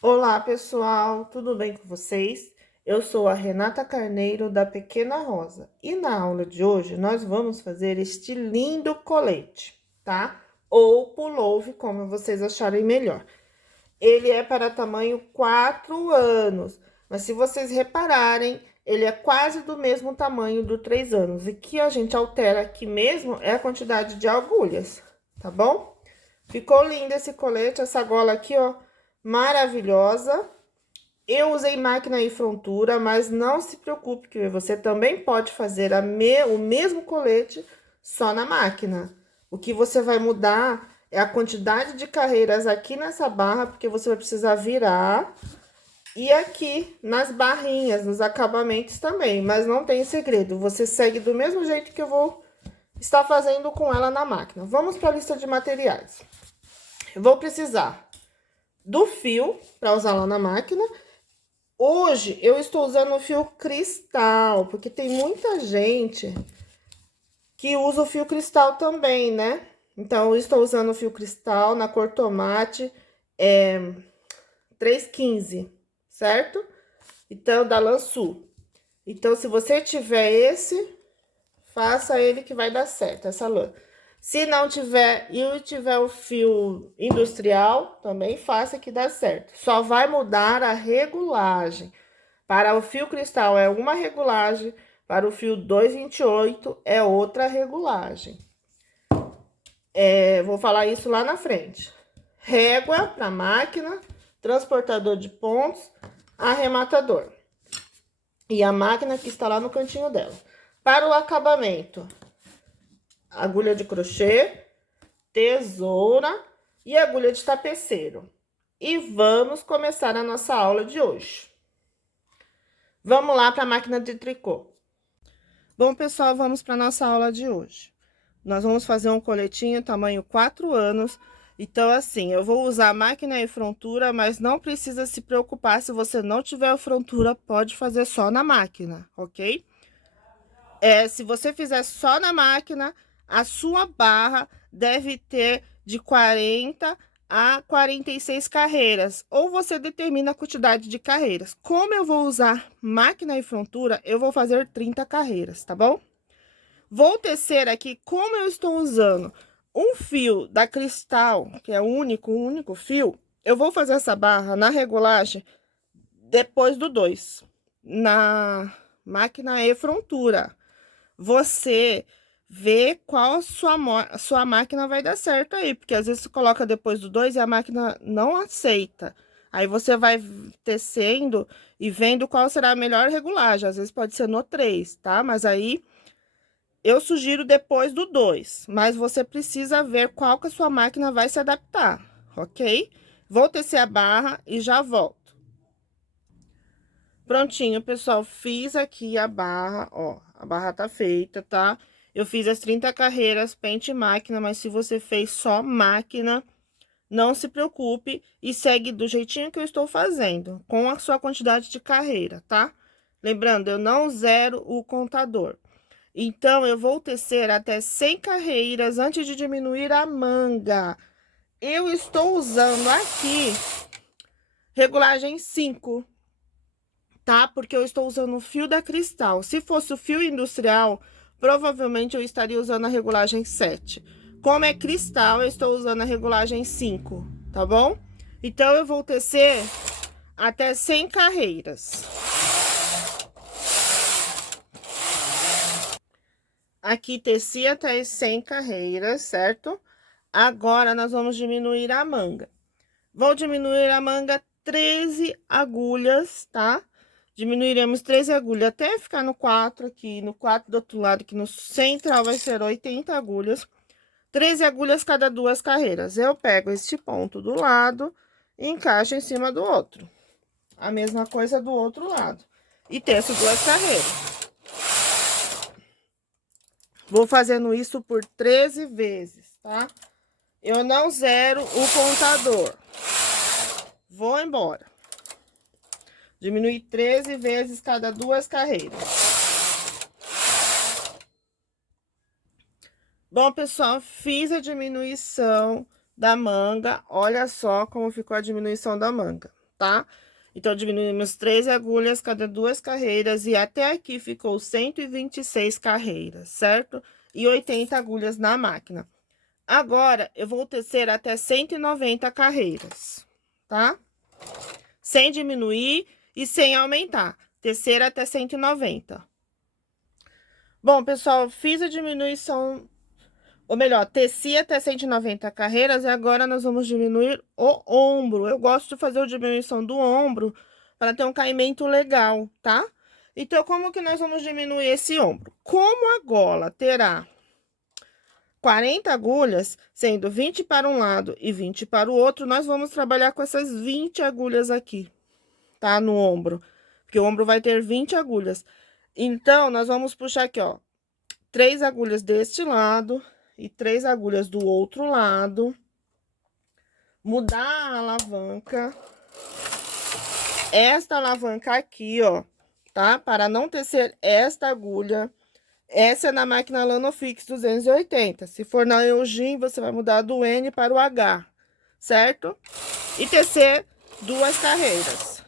Olá, pessoal, tudo bem com vocês? Eu sou a Renata Carneiro da Pequena Rosa e na aula de hoje nós vamos fazer este lindo colete, tá? Ou pullover, como vocês acharem melhor. Ele é para tamanho 4 anos, mas se vocês repararem, ele é quase do mesmo tamanho do 3 anos. E que a gente altera aqui mesmo é a quantidade de agulhas, tá bom? Ficou lindo esse colete, essa gola aqui, ó, maravilhosa. Eu usei máquina e frontura, mas não se preocupe que você também pode fazer o mesmo colete só na máquina. O que você vai mudar é a quantidade de carreiras aqui nessa barra, porque você vai precisar virar. E aqui nas barrinhas, nos acabamentos também, mas não tem segredo. Você segue do mesmo jeito que eu vou estar fazendo com ela na máquina. Vamos para a lista de materiais. Eu vou precisar do fio para usar lá na máquina. Hoje eu estou usando o fio cristal, porque tem muita gente que usa o fio cristal também, né? Então, eu estou usando o fio cristal na cor tomate 315, certo? Então, da Lançu. Então, se você tiver esse, faça ele que vai dar certo, essa lã. Se não tiver e tiver o fio industrial, também faça que dá certo. Só vai mudar a regulagem. Para o fio cristal é uma regulagem, para o fio 228 é outra regulagem. Vou falar isso lá na frente. Régua para máquina, transportador de pontos, arrematador. E a máquina que está lá no cantinho dela. Para o acabamento, agulha de crochê, tesoura e agulha de tapeceiro. E vamos começar a nossa aula de hoje. Vamos lá para a máquina de tricô. Bom, pessoal, vamos para nossa aula de hoje. Nós vamos fazer um coletinho tamanho 4 anos. Então, assim, eu vou usar máquina e frontura, mas não precisa se preocupar se você não tiver a frontura, pode fazer só na máquina, ok? Se você fizer só na máquina, a sua barra deve ter de 40 a 46 carreiras, ou você determina a quantidade de carreiras. Como eu vou usar máquina e frontura, eu vou fazer 30 carreiras, tá bom? Vou tecer aqui, como eu estou usando um fio da Cristal, que é o único fio, eu vou fazer essa barra na regulagem depois do 2, na máquina e frontura. Você vê qual sua máquina vai dar certo aí, porque às vezes você coloca depois do 2 e a máquina não aceita. Aí você vai tecendo e vendo qual será a melhor regulagem. Às vezes pode ser no 3, tá? Mas aí eu sugiro depois do 2, mas você precisa ver qual que a sua máquina vai se adaptar, ok? Vou tecer a barra e já volto. Prontinho, pessoal, fiz aqui a barra, ó, a barra tá feita, tá? Eu fiz as 30 carreiras pente máquina, mas se você fez só máquina, não se preocupe e segue do jeitinho que eu estou fazendo, com a sua quantidade de carreira, tá? Lembrando, eu não zero o contador. Então, eu vou tecer até 100 carreiras antes de diminuir a manga. Eu estou usando aqui regulagem 5, tá? Porque eu estou usando o fio da Cristal. Se fosse o fio industrial, provavelmente eu estaria usando a regulagem 7. Como é cristal, eu estou usando a regulagem 5, tá bom? Então, eu vou tecer até 100 carreiras. Aqui teci até as 100 carreiras, certo? Agora, nós vamos diminuir a manga. Vou diminuir a manga 13 agulhas, tá? Diminuiremos 13 agulhas até ficar no 4 aqui, no 4 do outro lado, que no central vai ser 80 agulhas. 13 agulhas cada duas carreiras. Eu pego este ponto do lado e encaixo em cima do outro. A mesma coisa do outro lado. E teço duas carreiras. Vou fazendo isso por 13 vezes, tá? Eu não zero o contador. Vou embora. Diminuir 13 vezes cada duas carreiras. Bom, pessoal, fiz a diminuição da manga. Olha só como ficou a diminuição da manga, tá? Então, diminuímos 13 agulhas, cada 2 carreiras, e até aqui ficou 126 carreiras, certo? E 80 agulhas na máquina. Agora, eu vou tecer até 190 carreiras, tá? Sem diminuir e sem aumentar. Tecer até 190. Bom, pessoal, fiz a diminuição, ou melhor, teci até 190 carreiras e agora nós vamos diminuir o ombro. Eu gosto de fazer a diminuição do ombro para ter um caimento legal, tá? Então, como que nós vamos diminuir esse ombro? Como a gola terá 40 agulhas, sendo 20 para um lado e 20 para o outro, nós vamos trabalhar com essas 20 agulhas aqui, tá? No ombro, porque o ombro vai ter 20 agulhas. Então, nós vamos puxar aqui, ó, 3 agulhas deste lado e 3 agulhas do outro lado. Mudar a alavanca. Esta alavanca aqui, ó, tá? Para não tecer esta agulha. Essa é na máquina Lanofix 280. Se for na Eugene, você vai mudar do N para o H, certo? E tecer 2 carreiras.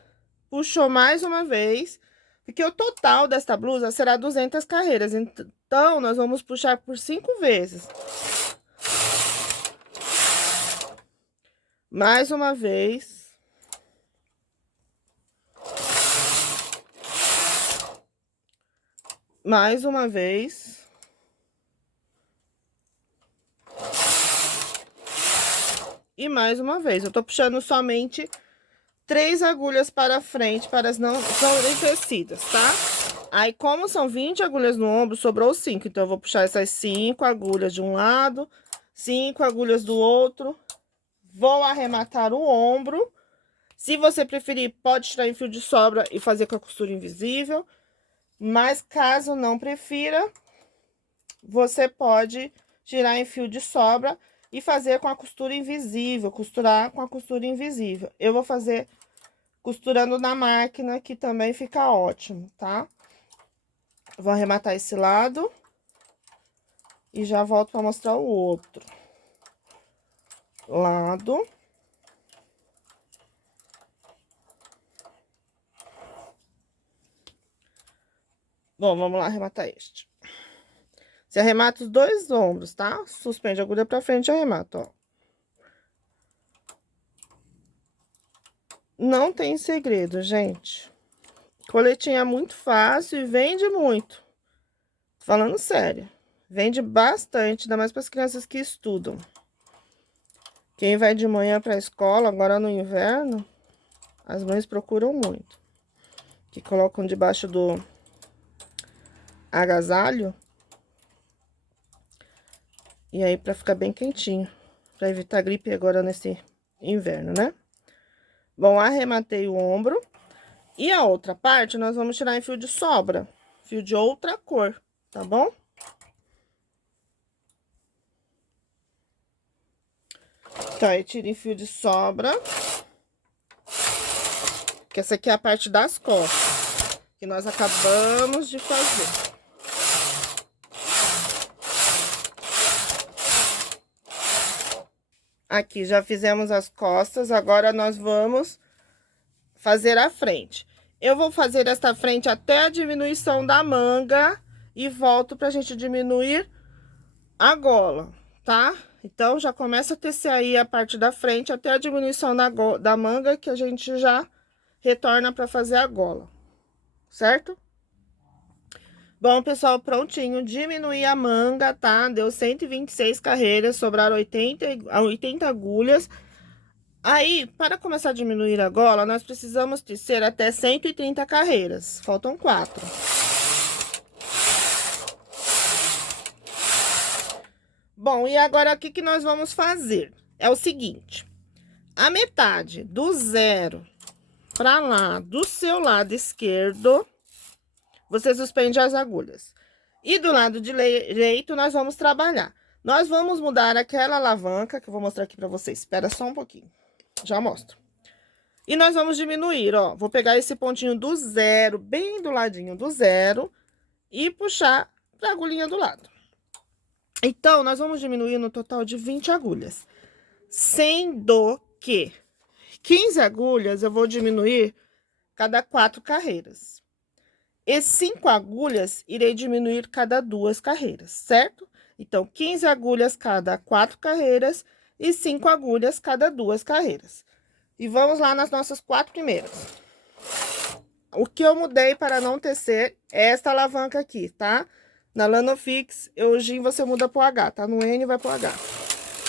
Puxou mais uma vez, porque o total desta blusa será 200 carreiras. Então, nós vamos puxar por 5 vezes. Mais uma vez. Mais uma vez. E mais uma vez. Eu tô puxando somente 3 agulhas para frente, para as não serem tecidas, tá? Aí, como são 20 agulhas no ombro, sobrou 5. Então, eu vou puxar essas 5 agulhas de um lado, 5 agulhas do outro. Vou arrematar o ombro. Se você preferir, pode tirar em fio de sobra e fazer com a costura invisível. Mas, caso não prefira, você pode tirar em fio de sobra e fazer com a costura invisível, costurar com a costura invisível. Eu vou fazer costurando na máquina, que também fica ótimo, tá? Vou arrematar esse lado e já volto para mostrar o outro lado. Bom, vamos lá arrematar este. Você arremata os 2 ombros, tá? Suspende a agulha pra frente e arremata, ó. Não tem segredo, gente. Coletinho é muito fácil e vende muito. Falando sério. Vende bastante, ainda mais para as crianças que estudam. Quem vai de manhã para a escola, agora no inverno, as mães procuram muito. Que colocam debaixo do agasalho. E aí, para ficar bem quentinho. Para evitar gripe agora nesse inverno, né? Bom, arrematei o ombro. E a outra parte, nós vamos tirar em fio de sobra. Fio de outra cor, tá bom? Então, aí, tira em fio de sobra. Que essa aqui é a parte das costas. Que nós acabamos de fazer. Aqui, já fizemos as costas, agora nós vamos fazer a frente. Eu vou fazer esta frente até a diminuição da manga e volto pra gente diminuir a gola, tá? Então, já começa a tecer aí a parte da frente até a diminuição da manga, que a gente já retorna pra fazer a gola, certo? Bom, pessoal, prontinho, diminuí a manga, tá? Deu 126 carreiras, sobraram 80 agulhas. Aí, para começar a diminuir a gola, nós precisamos tecer até 130 carreiras. Faltam 4. Bom, e agora o que nós vamos fazer? É o seguinte, a metade do 0 para lá, do seu lado esquerdo, você suspende as agulhas. E do lado direito, nós vamos trabalhar. Nós vamos mudar aquela alavanca, que eu vou mostrar aqui para vocês. Espera só um pouquinho. Já mostro. E nós vamos diminuir, ó. Vou pegar esse pontinho do 0, bem do ladinho do 0, e puxar pra agulhinha do lado. Então, nós vamos diminuir no total de 20 agulhas. Sendo que 15 agulhas, eu vou diminuir cada 4 carreiras. E 5 agulhas, irei diminuir cada 2 carreiras, certo? Então, 15 agulhas cada 4 carreiras e 5 agulhas cada 2 carreiras. E vamos lá nas nossas 4 primeiras. O que eu mudei para não tecer é esta alavanca aqui, tá? Na Lanofix, o Gin você muda pro H, tá? No N vai pro H.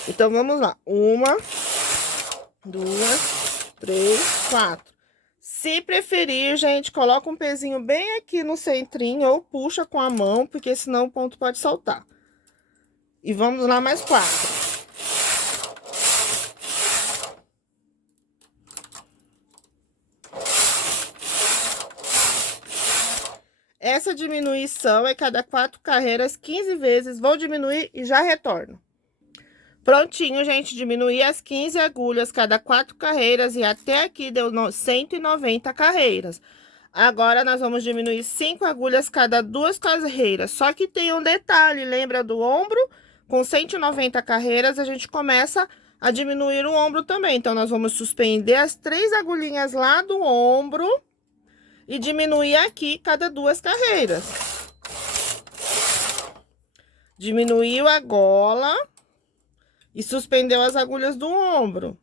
Então, vamos lá. 1, 2, 3, 4. Se preferir, gente, coloca um pezinho bem aqui no centrinho ou puxa com a mão, porque senão o ponto pode saltar. E vamos lá mais 4. Essa diminuição é cada 4 carreiras, 15 vezes. Vou diminuir e já retorno. Prontinho, gente. Diminuí as 15 agulhas cada 4 carreiras e até aqui deu 190 carreiras. Agora, nós vamos diminuir 5 agulhas cada 2 carreiras. Só que tem um detalhe, lembra do ombro? Com 190 carreiras, a gente começa a diminuir o ombro também. Então, nós vamos suspender as 3 agulhinhas lá do ombro e diminuir aqui cada 2 carreiras. Diminuiu a gola e suspendeu as agulhas do ombro.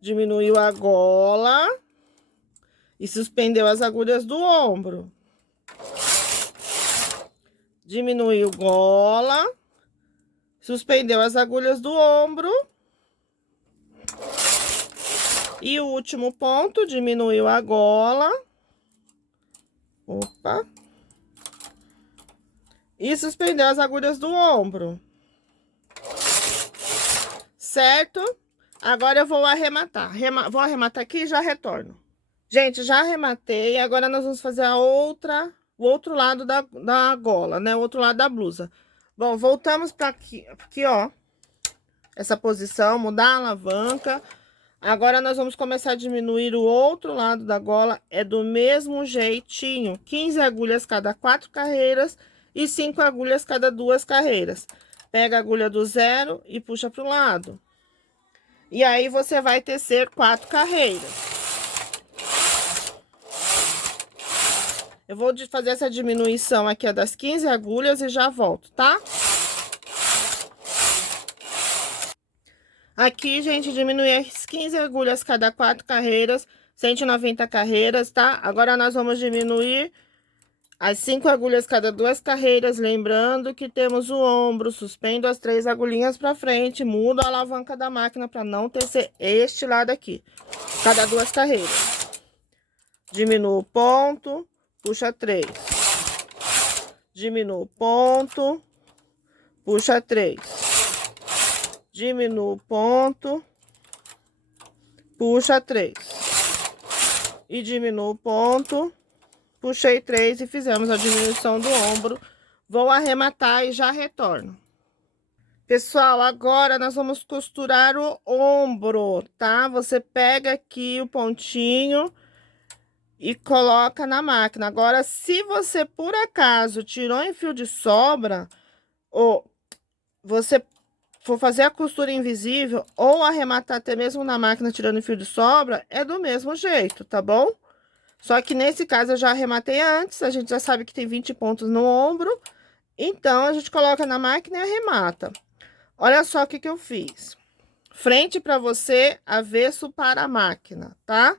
Diminuiu a gola e suspendeu as agulhas do ombro. Diminuiu gola, suspendeu as agulhas do ombro. E o último ponto, diminuiu a gola. Opa. E suspendeu as agulhas do ombro. Certo? Agora eu vou arrematar. Vou arrematar aqui e já retorno. Gente, já arrematei. Agora nós vamos fazer o outro lado da gola, né? O outro lado da blusa. Bom, voltamos para aqui, ó. Essa posição, mudar a alavanca. Agora, nós vamos começar a diminuir o outro lado da gola. É do mesmo jeitinho. 15 agulhas cada 4 carreiras e 5 agulhas cada 2 carreiras. Pega a agulha do 0 e puxa pro lado. E aí, você vai tecer 4 carreiras. Eu vou fazer essa diminuição aqui, ó, das 15 agulhas e já volto, tá? Aqui, gente, diminui as 15 agulhas cada 4 carreiras, 190 carreiras, tá? Agora, nós vamos diminuir as 5 agulhas cada 2 carreiras, lembrando que temos o ombro, suspendo as 3 agulhinhas pra frente, mudo a alavanca da máquina pra não tecer este lado aqui, cada 2 carreiras. Diminuo o ponto, puxa 3. Diminuo o ponto, puxa 3. Diminuo o ponto, puxa 3. E diminuo o ponto, puxei 3 e fizemos a diminuição do ombro. Vou arrematar e já retorno. Pessoal, agora nós vamos costurar o ombro, tá? Você pega aqui o pontinho e coloca na máquina. Agora, se você por acaso tirou em fio de sobra, ou você for fazer a costura invisível ou arrematar até mesmo na máquina tirando fio de sobra, é do mesmo jeito, tá bom? Só que nesse caso eu já arrematei antes, a gente já sabe que tem 20 pontos no ombro, então a gente coloca na máquina e arremata. Olha só o que eu fiz. Frente para você, avesso para a máquina, tá?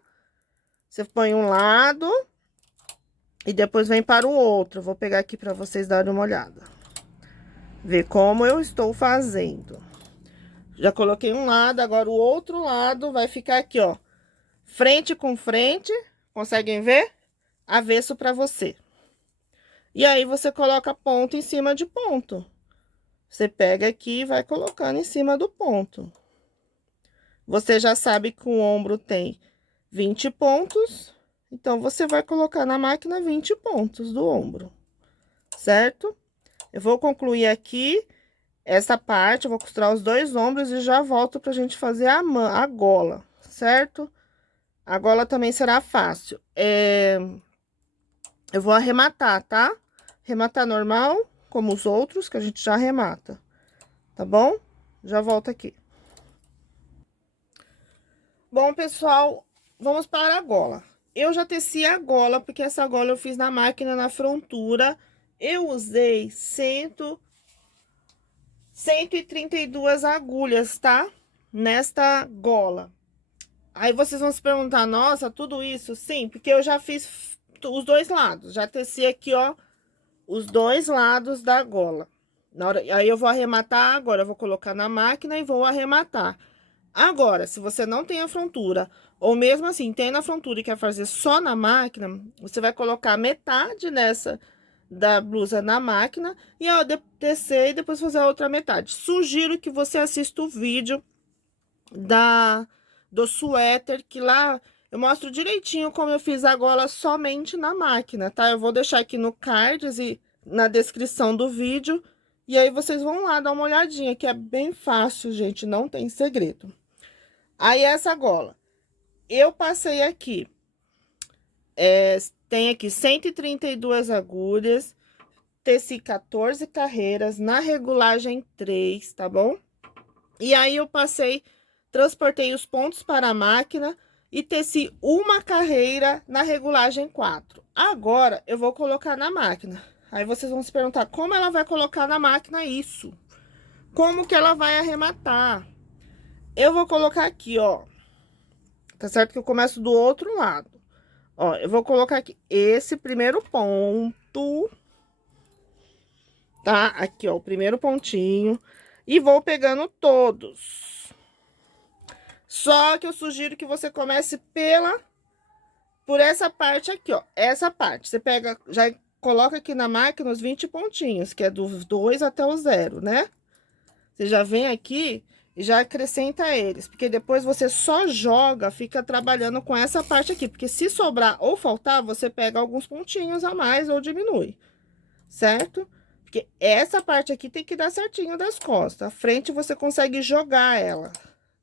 Você põe um lado e depois vem para o outro. Vou pegar aqui para vocês darem uma olhada. Ver como eu estou fazendo. Já coloquei um lado, agora o outro lado vai ficar aqui, ó. Frente com frente, conseguem ver? Avesso para você. E aí, você coloca ponto em cima de ponto. Você pega aqui e vai colocando em cima do ponto. Você já sabe que o ombro tem 20 pontos, então você vai colocar na máquina 20 pontos do ombro, certo? Eu vou concluir aqui essa parte, eu vou costurar os 2 ombros e já volto pra gente fazer a gola, certo? A gola também será fácil. Eu vou arrematar, tá? Arrematar normal, como os outros, que a gente já arremata, tá bom? Já volto aqui. Bom, pessoal, vamos para a gola. Eu já teci a gola, porque essa gola eu fiz na máquina na frontura. Eu usei 132 agulhas, tá? Nesta gola. Aí vocês vão se perguntar, nossa, tudo isso? Sim, porque eu já fiz os dois lados. Já teci aqui, ó, os dois lados da gola. Aí eu vou arrematar agora, eu vou colocar na máquina e vou arrematar. Agora, se você não tem a frontura, ou mesmo assim, tem na frontura e quer fazer só na máquina, você vai colocar metade da blusa na máquina e ó, descer e depois fazer a outra metade. Sugiro que você assista o vídeo do suéter, que lá eu mostro direitinho como eu fiz a gola somente na máquina, tá? Eu vou deixar aqui no cards e na descrição do vídeo, e aí vocês vão lá dar uma olhadinha, que é bem fácil, gente, não tem segredo. Aí, essa gola, eu passei aqui, tem aqui 132 agulhas, teci 14 carreiras na regulagem 3, tá bom? E aí, eu transportei os pontos para a máquina e teci uma carreira na regulagem 4. Agora, eu vou colocar na máquina. Aí, vocês vão se perguntar, como ela vai colocar na máquina isso? Como que ela vai arrematar? Eu vou colocar aqui, ó. Tá certo que eu começo do outro lado. Ó, eu vou colocar aqui esse primeiro ponto. Tá? Aqui, ó, o primeiro pontinho. E vou pegando todos. Só que eu sugiro que você comece por essa parte aqui, ó. Essa parte. Você pega, já coloca aqui na máquina os 20 pontinhos, que é dos 2 até o 0, né? Você já vem aqui e já acrescenta eles, porque depois você só joga, fica trabalhando com essa parte aqui, porque se sobrar ou faltar, você pega alguns pontinhos a mais ou diminui, certo? Porque essa parte aqui tem que dar certinho das costas, a frente você consegue jogar ela,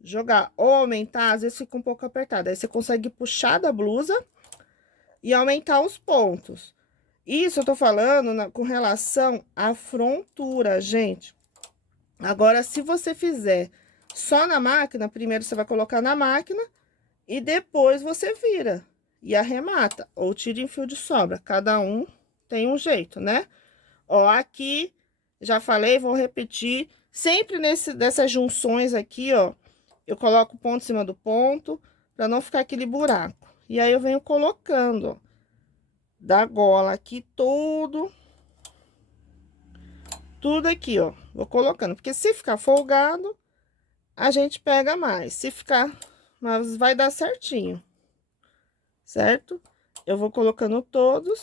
jogar ou aumentar, às vezes fica um pouco apertada, aí você consegue puxar da blusa e aumentar os pontos. Isso eu tô falando com relação à frontura, gente. Agora, se você fizer só na máquina, primeiro você vai colocar na máquina e depois você vira e arremata ou tira em fio de sobra. Cada um tem um jeito, né? Ó, aqui, já falei, vou repetir. Sempre dessas junções aqui, ó, eu coloco o ponto em cima do ponto para não ficar aquele buraco. E aí, eu venho colocando, ó, da gola aqui tudo aqui, ó. Vou colocando, porque se ficar folgado, a gente pega mais. Se ficar, mas vai dar certinho, certo? Eu vou colocando todos.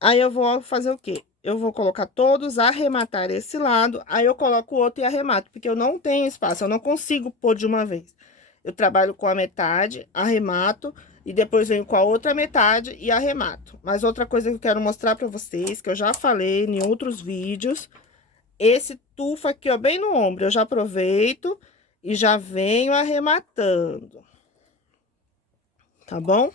Aí, eu vou fazer o quê? Eu vou colocar todos, arrematar esse lado, aí eu coloco o outro e arremato, porque eu não tenho espaço, eu não consigo pôr de uma vez. Eu trabalho com a metade, arremato, e depois venho com a outra metade e arremato. Mas outra coisa que eu quero mostrar pra vocês, que eu já falei em outros vídeos, esse tufo aqui, ó, bem no ombro, eu já aproveito e já venho arrematando. Tá bom?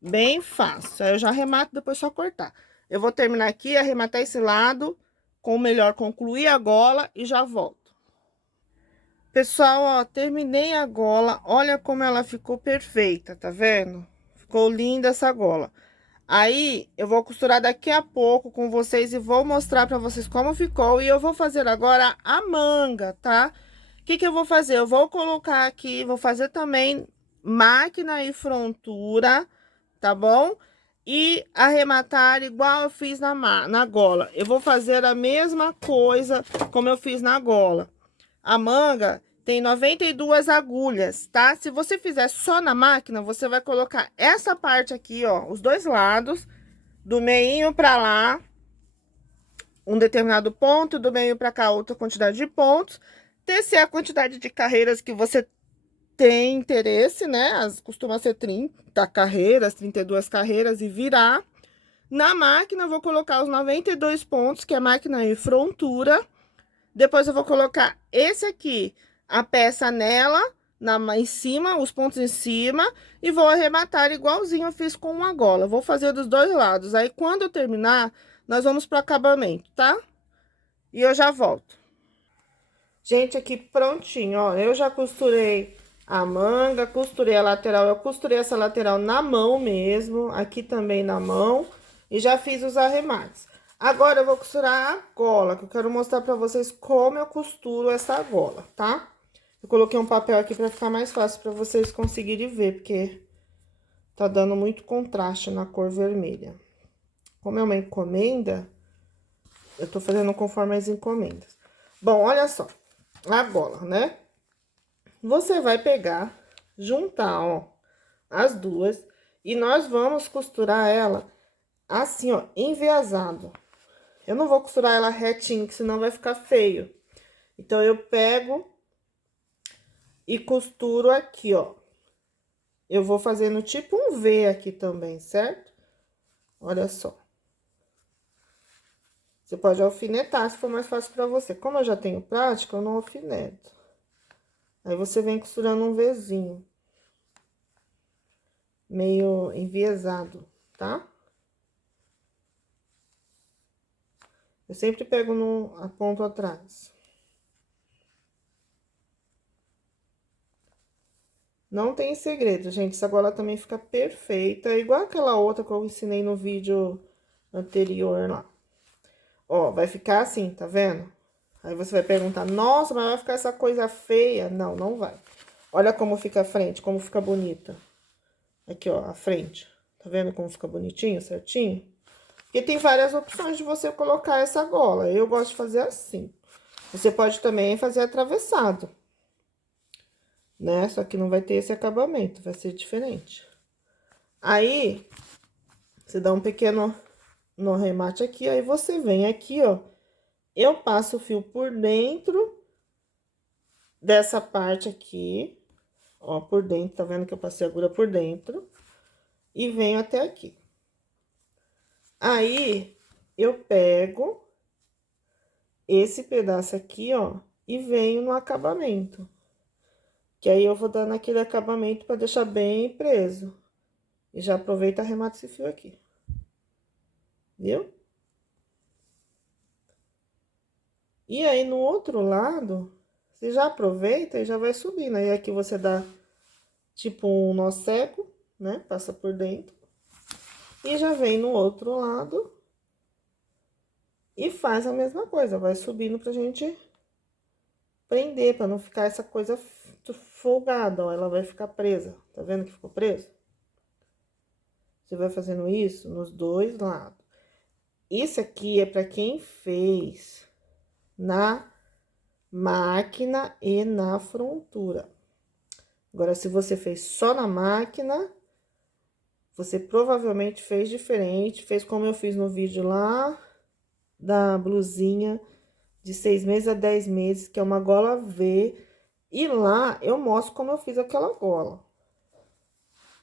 Bem fácil. Aí eu já arremato, depois só cortar. Eu vou terminar aqui, arrematar esse lado, com o melhor concluir a gola e já volto. Pessoal, ó, terminei a gola. Olha como ela ficou perfeita, tá vendo? Ficou linda essa gola. Aí, eu vou costurar daqui a pouco com vocês e vou mostrar pra vocês como ficou. E eu vou fazer agora a manga, tá? O que que eu vou fazer? Eu vou colocar aqui, vou fazer também máquina e frontura, tá bom? E arrematar igual eu fiz na gola. Eu vou fazer a mesma coisa como eu fiz na gola. A manga tem 92 agulhas, tá? Se você fizer só na máquina, você vai colocar essa parte aqui, ó, os dois lados, do meinho pra lá, um determinado ponto, do meio pra cá, outra quantidade de pontos, tecer a quantidade de carreiras que você tem interesse, né? Costuma ser 30 carreiras, 32 carreiras e virar. Na máquina, eu vou colocar os 92 pontos, que é máquina e frontura. Depois, eu vou colocar esse aqui, a peça nela, em cima, os pontos em cima, e vou arrematar igualzinho eu fiz com uma gola. Vou fazer dos dois lados. Aí, quando eu terminar, nós vamos pro acabamento, tá? E eu já volto. Gente, aqui prontinho, ó. Eu já costurei a manga, costurei a lateral. Eu costurei essa lateral na mão mesmo, aqui também na mão. E já fiz os arremates. Agora, eu vou costurar a gola, que eu quero mostrar pra vocês como eu costuro essa gola, tá? Eu coloquei um papel aqui pra ficar mais fácil pra vocês conseguirem ver, porque tá dando muito contraste na cor vermelha. Como é uma encomenda, eu tô fazendo conforme as encomendas. Bom, olha só, a gola, né? Você vai pegar, juntar, ó, as duas, e nós vamos costurar ela assim, ó, enviesado. Eu não vou costurar ela retinho, que senão vai ficar feio. Então, eu pego e costuro aqui, ó. Eu vou fazendo tipo um V aqui também, certo? Olha só. Você pode alfinetar, se for mais fácil pra você. Como eu já tenho prática, eu não alfineto. Aí, você vem costurando um Vzinho. Meio enviesado, tá? Eu sempre pego no ponto atrás. Não tem segredo, gente. Essa gola também fica perfeita. Igual aquela outra que eu ensinei no vídeo anterior lá. Ó, vai ficar assim, tá vendo? Aí você vai perguntar, nossa, mas vai ficar essa coisa feia? Não, não vai. Olha como fica a frente, como fica bonita. Aqui, ó, a frente. Tá vendo como fica bonitinho, certinho? Porque tem várias opções de você colocar essa gola. Eu gosto de fazer assim. Você pode também fazer atravessado, né? Só que não vai ter esse acabamento, vai ser diferente. Aí, você dá um pequeno no remate aqui, aí você vem aqui, ó. Eu passo o fio por dentro dessa parte aqui, ó, por dentro, tá vendo que eu passei a agulha por dentro? E venho até aqui. Aí, eu pego esse pedaço aqui, ó, e venho no acabamento. Que aí eu vou dando aquele acabamento pra deixar bem preso. E já aproveita e arremata esse fio aqui. Viu? E aí, no outro lado, você já aproveita e já vai subindo. Aí, aqui você dá, tipo, um nó cego, né? Passa por dentro. E já vem no outro lado e faz a mesma coisa. Vai subindo pra gente prender, pra não ficar essa coisa folgada, ó. Ela vai ficar presa. Tá vendo que ficou preso? Você vai fazendo isso nos dois lados. Isso aqui é pra quem fez na máquina e na frontura. Agora, se você fez só na máquina, você provavelmente fez diferente, fez como eu fiz no vídeo lá da blusinha de 6 meses a 10 meses, que é uma gola V. E lá eu mostro como eu fiz aquela gola.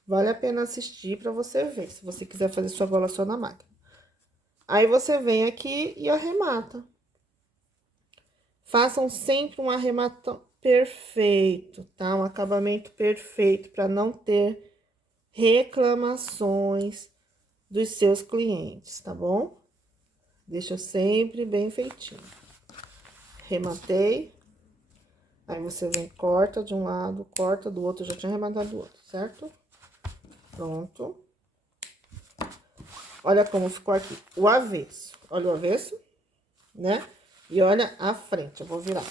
Vale a pena assistir pra você ver, se você quiser fazer sua gola só na máquina. Aí, você vem aqui e arremata. Façam sempre um arremato perfeito, tá? Um acabamento perfeito, para não ter reclamações dos seus clientes, tá bom? Deixa sempre bem feitinho. Rematei. Aí, você vem, corta de um lado, corta do outro. Eu já tinha arrematado do outro, certo? Pronto. Olha como ficou aqui o avesso. Olha o avesso, né? E olha a frente. Eu vou virar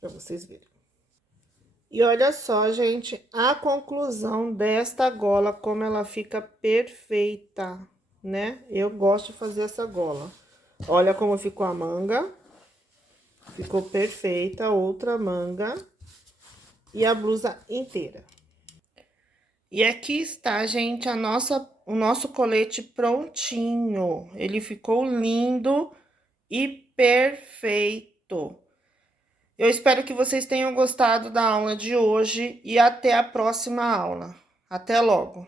pra vocês verem. E olha só, gente, a conclusão desta gola, como ela fica perfeita, né? Eu gosto de fazer essa gola. Olha como ficou a manga. Ficou perfeita, outra manga. E a blusa inteira. E aqui está, gente, o nosso colete prontinho. Ele ficou lindo e perfeito. Eu espero que vocês tenham gostado da aula de hoje e até a próxima aula. Até logo!